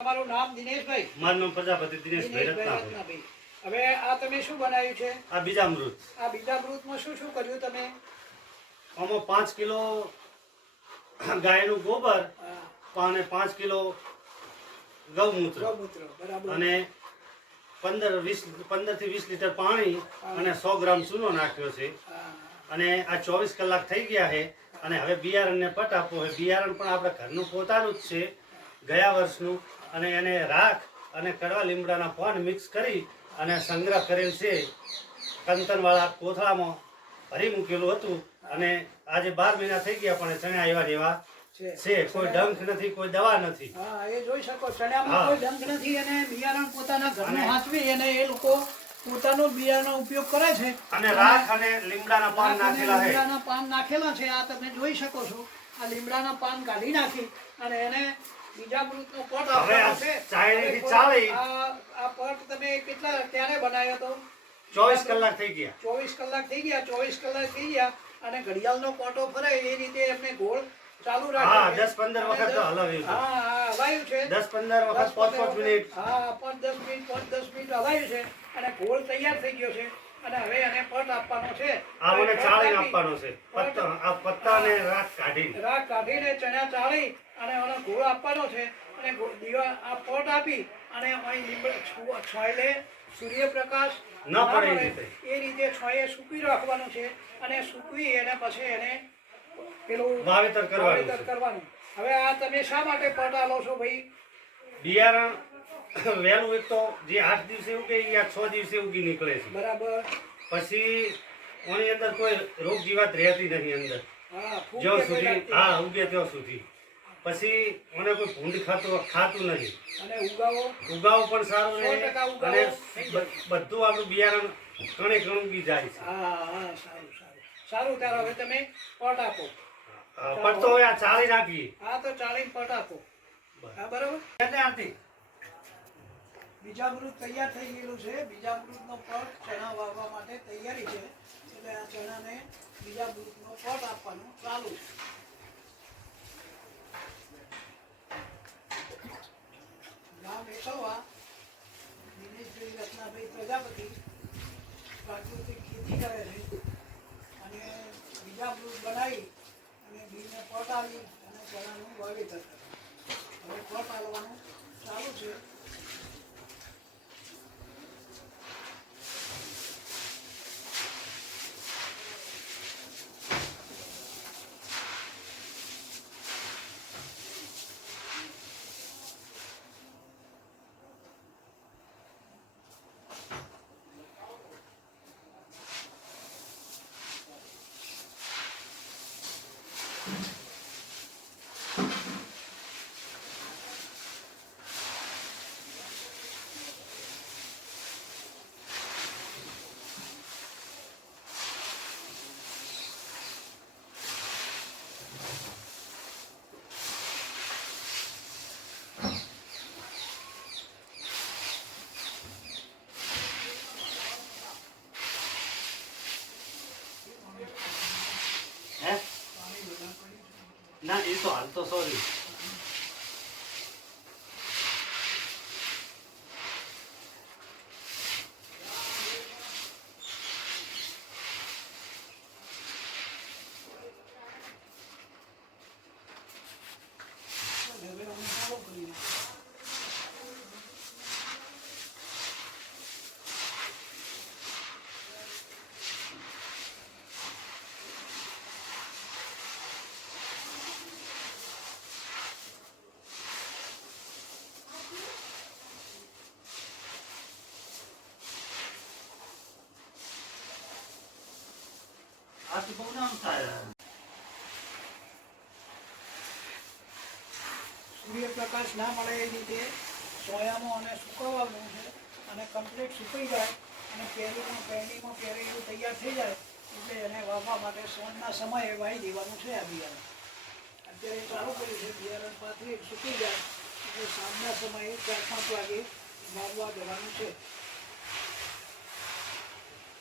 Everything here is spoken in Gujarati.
તમારું નામ દિનેશભાઈ? મારું નામ પ્રજાપતિ દિનેશભાઈ રત્નાભાઈ. હવે આ તમે શું બનાવ્યું છે? આ બીજામૃત. આ બીજામૃતમાં શું શું કર્યું તમે? આમાં 5 કિલો ગાયનું ગોબર અને 5 કિલો ગૌમૂત્ર બરાબર, અને 15 થી 20 લીટર પાણી અને 100 ગ્રામ ચૂનો નાખ્યો છે. અને આ 24 કલાક થઈ ગયા છે. અને હવે બિયારણને પટ આપવો છે. બિયારણ પણ આપણે ઘરનું પોતાનું જ છે, ગયા વર્ષનું. અને એને રાખ અને કડવા લીમડાના પાન મિક્સ કરી અને સંગ્રહ કરેલ છે. કંતનવાળા કોથળામાં ભરી મૂકેલું હતું. અને આજે 12 મહિના થઈ ગયા પણ ચણા આવ્યા જેવા છે. કોઈ ડંખ નથી, કોઈ દવા નથી. હા, એ જોઈ શકો. ચણામાં કોઈ ડંખ નથી. અને બિયારણ પોતાના ઘરનું હાચવી અને એ લોકો પોતાનું બિયારણનો ઉપયોગ કરે છે. અને રાખ અને લીમડાના પાન નાખેલા છે. લીમડાના પાન નાખેલા છે. આ તમે જોઈ શકો છો. આ લીમડાના પાન કાઢી નાખી અને એને બીજામૃતનો પટ આપવાનો છે. આ પટ તમે કેટલા ક્યારે બનાવ્યો હતો? 24 કલાક થઈ ગયા. 24 કલાક થઈ ગયા. 24 કલાક થઈ ગયા. અને ઘડિયાળનો કાંટો ફરે એ રીતે એમને ગોળ ચાલુ રાખ્યો. હા, 10-15 વખત તો હલાવ્યું. હા, હલાવ્યું છે. 10-15 વખત 5-5 મિનિટ. હા, 5-10 મિનિટ હલાવ્યું છે. અને ગોળ તૈયાર થઈ ગયો છે. અને હવે એને પટ આપવાનો છે. આ મને ચાળીને આપવાનો છે. આ પત્તાને રાખ કાઢીને ચણા ચાળી અને એનો ગોળ આપવાનો છે. અને દીવા આ પટ આપી અને અહીં છોયલે સૂર્યપ્રકાશ ન પડે એ રીતે છોયે સૂકવી રાખવાનું છે. અને સૂકવી એને પછી એને પેલું વાવેતર કરવાનું. હવે આ તમે શા માટે પટ આલો છો ભાઈ? બિયારણ વહેલું એક તો જે 8 દિવસે ઉગે એ 6 દિવસે ઉગી નીકળે છે. બરાબર. પછી ઓની અંદર કોઈ રોગ જીવાત રહેતી નથી અંદર. હા, જ્યાં સુધી ઉગે ત્યાં સુધી. પછી મને કોઈ ભૂંડ ખાતું નથી. અને ઉગાવો પણ સારો રહે. અને બધું આપણું બિયારણ ઘણું ઉગી જાય છે. હા, સારું. ત્યારે હવે તમે પટ આપો. પણ તો આ ચાળી નાખીએ. હા, તો ચાળીને પટ આપો. હા, બરાબર. બીજામૃત તૈયાર થઈ ગયેલું છે. બીજામૃતનો પટ ચણા વાવવા માટે તૈયારી છે. એટલે આ ચણાને બીજામૃતનો પટ આપવાનું ચાલુ. નામ એકલવા દિનેશભાઈ રત્નાભાઈ પ્રજાપતિ. પ્રાકૃતિક ખેતી કરે છે. અને બીજામૃત બનાવી અને બીજને પટ આવી અને ચણાનું વાવેતર કરે. હવે પટ આવવાનું ચાલુ છે. ના, એ તો હાલ તો સોરી. આ તો બહુ નામ થાય. સૂર્યપ્રકાશ ના મળે એ રીતે સોયામાં અને સુકવવાનું છે. અને કમ્પ્લીટ સુકાઈ જાય અને પેરણીમાં એવું તૈયાર થઈ જાય એટલે એને વાવવા માટે સાંજના સમયે વાવી દેવાનું છે. આ બિયારણ અત્યારે ચાલુ કર્યું છે. બિયારણ પાથરી સુકાઈ જાય એટલે સાંજના સમયે 4-5 વાગે વાવવા દેવાનું છે.